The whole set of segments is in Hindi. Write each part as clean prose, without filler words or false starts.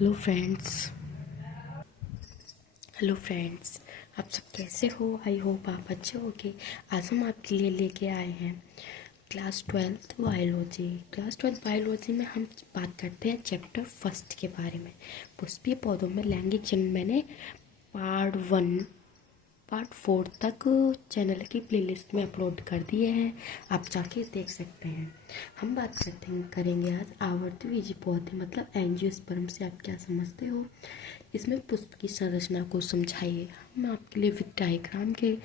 Hello friends. आप सब कैसे हो? आई होप आप अच्छे होगे। आज हम आपके लिए लेके आए हैं क्लास 12 बायोलॉजी में हम बात करते हैं चैप्टर फर्स्ट के बारे में, पुष्पीय पौधों में लैंगिक जन्म। मैंने पार्ट 4 तक चैनल की प्लेलिस्ट में अपलोड कर दिए हैं, आप जाके देख सकते हैं। हम बात करेंगे आज आवर्तबीजी पौधे मतलब एंजियोस्पर्म से आप क्या समझते हो। इसमें पुष्प की संरचना को समझाइए। हम आपके लिए विद डायग्राम के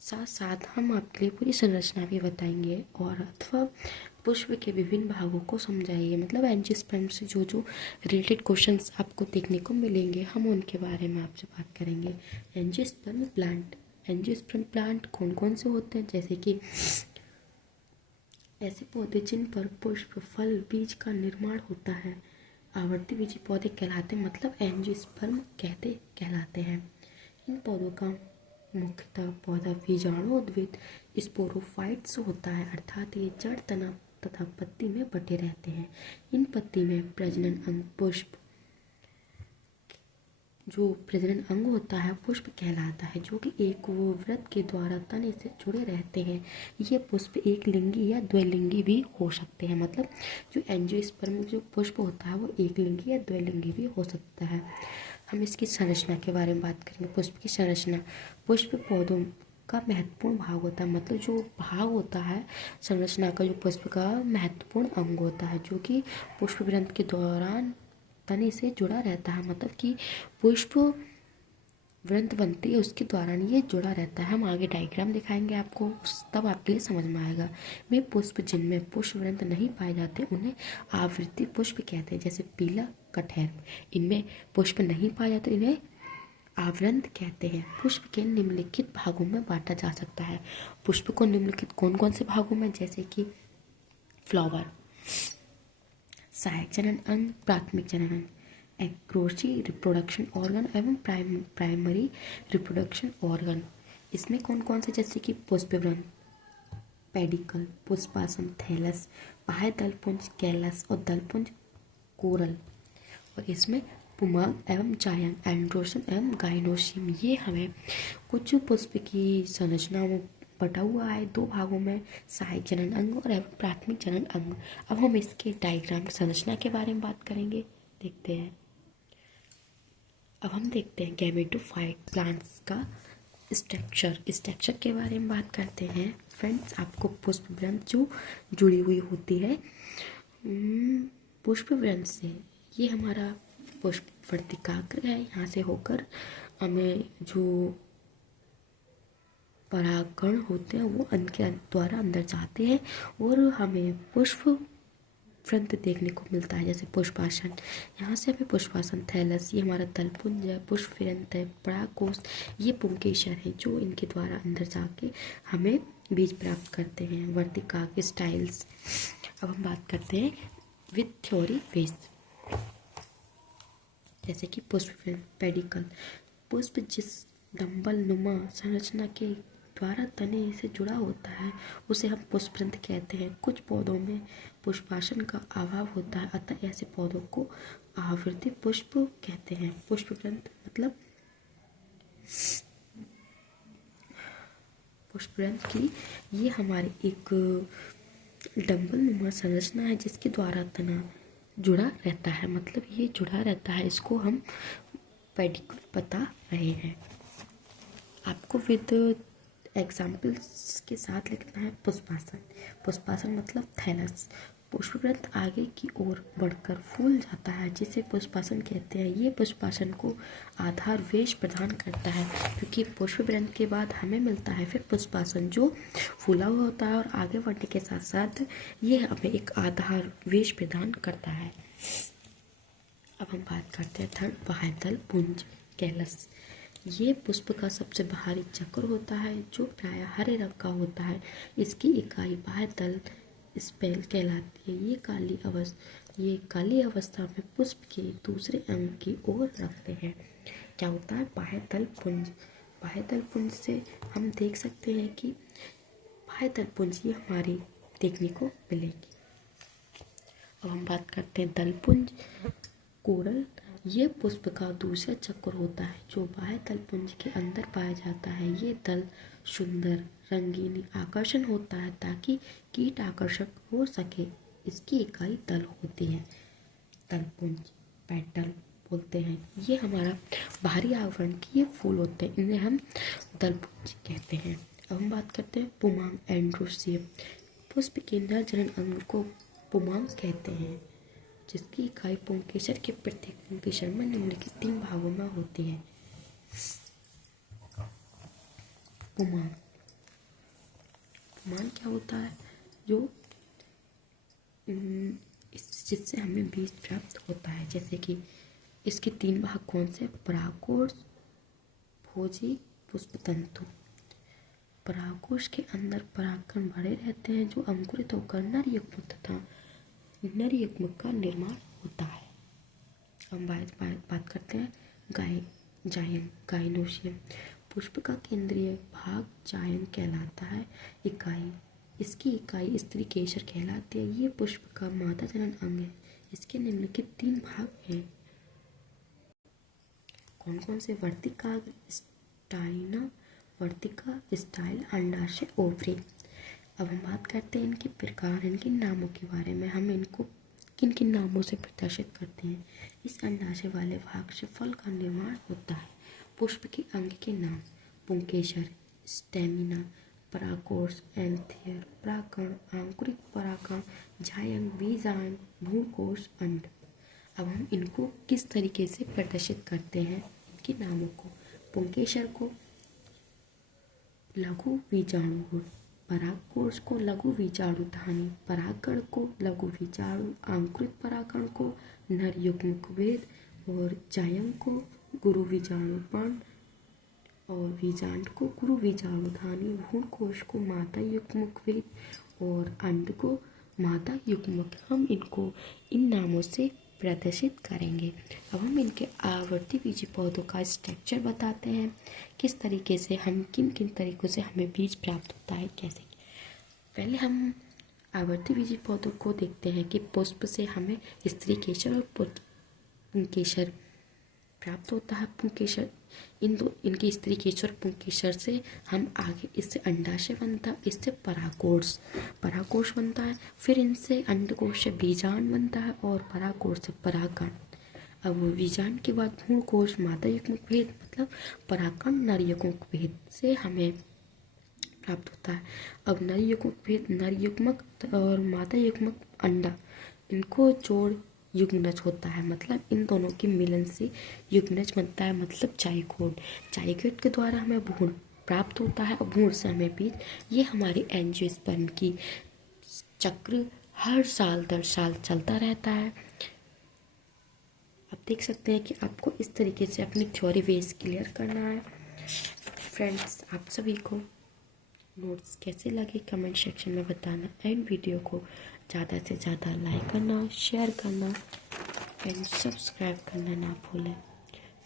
साथ साथ हम आपके लिए पूरी संरचना भी बताएंगे और अथवा पुष्प के विभिन्न भागों को समझाइए। मतलब एंजियोस्पर्म से जो जो रिलेटेड क्वेश्चंस आपको देखने को मिलेंगे हम उनके बारे में आपसे बात करेंगे। एंजियोस्पर्म प्लांट कौन कौन से होते हैं, जैसे कि ऐसे पौधे जिन पर पुष्प, फल, बीज का निर्माण होता है आवर्तबीजी पौधे कहलाते हैं, मतलब एंजियोस्पर्म कहलाते हैं। इन पौधों का मुख्यतः पौधा बीजाणु उद्भिद स्पोरोफाइट्स होता है, अर्थात ये जड़, तना तथा पत्ती में बटे रहते हैं। इन पत्ती में प्रजनन अंग पुष्प, जो प्रजनन अंग होता है पुष्प कहलाता है, जो कि एक वृत्त के द्वारा तने से जुड़े रहते हैं। ये पुष्प एक लिंगी या द्विलिंगी भी हो सकते हैं। मतलब जो एंजियोस्पर्म जो पुष्प होता है वो एक लिंगी या द्विलिंगी भी हो सकता है। हम इसकी संरचना के बारे में बात करेंगे। पुष्प की संरचना, पुष्प पौधों का महत्वपूर्ण भाग होता है। मतलब जो भाग होता है संरचना का, जो पुष्प का महत्वपूर्ण अंग होता है, जो कि पुष्प वृंत के दौरान तने से जुड़ा रहता है। मतलब कि पुष्प वृंत बनती है उसके दौरान ये जुड़ा रहता है। हम आगे डायग्राम दिखाएंगे आपको, तब आपके लिए समझ में आएगा। वे पुष्प जिनमें पुष्प वृंत नहीं पाए जाते उन्हें आवृत्ति पुष्प कहते हैं। जैसे पीला कटहल, इनमें पुष्प नहीं पाए जाते, इन्हें आवृंत कहते हैं। पुष्प के निम्नलिखित भागों में बांटा जा सकता है। पुष्प को निम्नलिखित कौन कौन से भागों में, जैसे कि फ्लावर, सहायक जनन अंग, प्राथमिक जनन अंग, एक्रोची रिप्रोडक्शन ऑर्गन एवं प्राइमरी रिप्रोडक्शन ऑर्गन। इसमें कौन कौन से, जैसे कि पुष्पवृंत, पेडिकल, पुष्पासन, थैलस, बाह्य दलपुंज, कैलस और दलपुंज कोरल। और इसमें पुमांग एवं जायंग, एंड्रोसन एवं गाइनोसियम। ये हमें कुछ पुष्प की संरचना में बटा हुआ है दो भागों में, सहायक जनन अंग और एवं प्राथमिक जनन अंग। अब हम इसके डायग्राम संरचना के बारे में बात करेंगे, देखते हैं। अब हम देखते हैं गैमेटोफाइट प्लांट्स का स्ट्रक्चर के बारे में बात करते हैं। फ्रेंड्स, आपको पुष्पवृंत जो जुड़ी हुई होती है पुष्पवृंत से, ये हमारा पुष्प वर्तिकाग्र है। यहाँ से होकर हमें जो परागकण होते हैं वो उनके द्वारा अंदर जाते हैं और हमें पुष्प वृंत देखने को मिलता है। जैसे पुष्पासन, यहाँ से हमें पुष्पासन, थैलस, ये हमारा दलपुंज है, पुष्प वृंत है, परागकोश, ये पुंकेसर है जो इनके द्वारा अंदर जाके हमें बीज प्राप्त करते हैं। वर्तिकाग्र स्टाइल्स। अब हम बात करते हैं विद थ्योरी बेस, जैसे कि पुष्प पेडिकल, पुष्प जिस डंबल नुमा संरचना के द्वारा तने से जुड़ा होता है उसे हम पुष्पवृंत कहते हैं। कुछ पौधों में पुष्पासन का अभाव होता है, अतः ऐसे पौधों को आवृत्ति पुष्प कहते हैं। पुष्पवृंत मतलब पुष्पवृंत की ये हमारी एक डंबल नुमा संरचना है जिसके द्वारा तना जुड़ा रहता है। मतलब ये जुड़ा रहता है, इसको हम पेडिकल बता रहे हैं। आपको विद एग्जाम्पल्स के साथ लिखना है। पुष्पासन मतलब थैलस, पुष्पवृंत आगे की ओर बढ़कर फूल जाता है जिसे पुष्पासन कहते हैं। ये पुष्पासन को आधार वेश प्रदान करता है, क्योंकि पुष्पवृंत के बाद हमें मिलता है फिर पुष्पासन जो फूला हुआ होता है और आगे बढ़ने के साथ साथ ये हमें एक आधार वेश प्रदान करता है। अब हम बात करते हैं थर्ड, बाह्यदल पुंज कैलस। ये पुष्प का सबसे बाहरी चक्र होता है जो प्रायः हरे रंग का होता है। इसकी इकाई बाह्यदल स्पेल कहलाती है। ये काली अवस्था में पुष्प के दूसरे अंग की ओर रखते हैं। क्या होता है बाह्यदल पुंज? बाह्यदल पुंज से हम देख सकते हैं कि बाह्यदल पुंज ये हमारी देखने को मिलेगी। अब हम बात करते हैं दलपुंज, कोरल ये पुष्प का दूसरा चक्र होता है जो बाह्य दल पुंज के अंदर पाया जाता है। ये दल सुंदर, रंगीन, आकर्षण होता है ताकि कीट आकर्षक हो सके। इसकी इकाई दल होती है। दल पुंज, पेटल बोलते हैं। ये हमारा बाहरी आवरण के ये फूल होते हैं, इन्हें हम दल पुंज कहते हैं। अब हम बात करते हैं पुमांग एंड्रोसियम। पुष्प के नर जनन अंग को पुमांग कहते हैं, जिसकी इकाई पुंकेसर के प्रत्येक पुंकेसर में निम्नलिखित 3 भागों में होती है। पुमांग, पुमांग क्या होता है? जो जिससे हमें बीज प्राप्त होता है। जैसे कि इसके 3 भाग कौन से? परागकोश, भोजी, पुष्पतंतु। परागकोश के अंदर परागकण भरे रहते हैं जो अंकुरित होकर नर युग्म तथा नर युग्म का निर्माण होता है। हम बात करते हैं जायन, गाइनोसियम। पुष्प का केंद्रीय भाग जायन कहलाता है। इसकी इकाई स्त्री केसर कहलाती है। ये पुष्प का मादा जनन अंग है। इसके निम्नलिखित 3 भाग हैं। कौन कौन से? वर्तिका, स्टाइना, वर्तिका, स्टाइल, अंडाशय, ओवरी। अब हम बात करते हैं इनके प्रकार, इनके नामों के बारे में। हम इनको किन किन नामों से प्रदर्शित करते हैं? इस अंडाशय वाले भाग से फल का निर्माण होता है। पुष्प के अंग के नाम: पुंकेसर, स्टेमिना, परागकोश, एंथियर, परागकण, आंतरिक परागकण, जायंग, बीजांड, भ्रूणकोश, अंड। अब हम इनको किस तरीके से प्रदर्शित करते हैं? इनके नामों को: पुंकेसर को लघु बीजाणु, परागकोश को लघु बीजाणु धानी, परागकण को लघु बीजाणु अंकुरित परागकण को नर युग्मक भेद, और जायंग को गुरु बीजाणु पर्ण, और बीजांड को गुरु बीजाणु धानी, भ्रूणकोश को मादा युग्मक भेद, और अंड को मादा युग्मक। हम इनको इन नामों से प्रदर्शित करेंगे। अब हम इनके आवर्ती बीजी पौधों का स्ट्रक्चर बताते हैं, किस तरीके से हम किन किन तरीकों से हमें बीज प्राप्त होता है, कैसे। पहले हम आवर्ती बीजी पौधों को देखते हैं कि पुष्प से हमें स्त्री केसर और पुंकेसर प्राप्त होता है। पुंकेसर इनकी स्त्री केसर पुंकेसर से हम आगे, इससे अंडाशय बनता है, इससे परागकोश बनता है। फिर इनसे अंडकोश से बीजांड बनता है और परागकोश से परागकण। अब बीजांड के बाद भ्रूणकोश, मादा युग्मक भेद मतलब परागकण नर युग्मक भेद से हमें प्राप्त होता है। अब नर युग्मक भेद, नर युग्मक और मादा युग्मक अंडा, इनको जोड़ युग्मनज होता है। मतलब इन दोनों के मिलन से युग्मनज बनता है, मतलब जाइगोट। जाइगोट के द्वारा हमें भ्रूण प्राप्त होता है और भ्रूण से हमें बीज। ये हमारी एंजियोस्पर्म की चक्र हर साल दर साल चलता रहता है। आप देख सकते हैं कि आपको इस तरीके से अपनी थ्योरी बेस क्लियर करना है। फ्रेंड्स, आप सभी को नोट्स कैसे लगे कमेंट सेक्शन में बताना, एंड वीडियो को ज़्यादा से ज़्यादा लाइक करना, शेयर करना एंड सब्सक्राइब करना ना भूलें।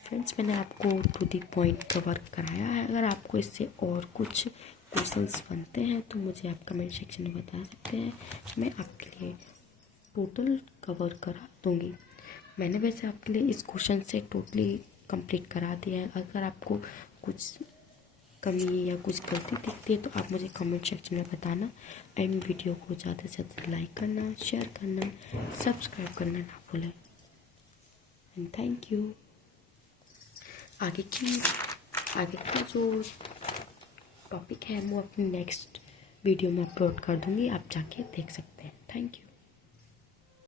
फ्रेंड्स, मैंने आपको टू द पॉइंट कवर कराया है। अगर आपको इससे और कुछ क्वेश्चंस बनते हैं तो मुझे आप कमेंट सेक्शन में बता सकते हैं, मैं आपके लिए टोटल कवर करा दूँगी। मैंने वैसे आपके लिए इस क्वेश्चन से टोटली कंप्लीट करा दिया है। अगर आपको कुछ कमी या कुछ गलती दिखती है तो आप मुझे कमेंट सेक्शन में बताना, एंड वीडियो को ज़्यादा से ज़्यादा लाइक करना, शेयर करना, सब्सक्राइब करना ना भूलें। And thank you. आगे का जो टॉपिक है वो अपनी नेक्स्ट वीडियो में अपलोड कर दूँगी, आप जाके देख सकते हैं। Thank you.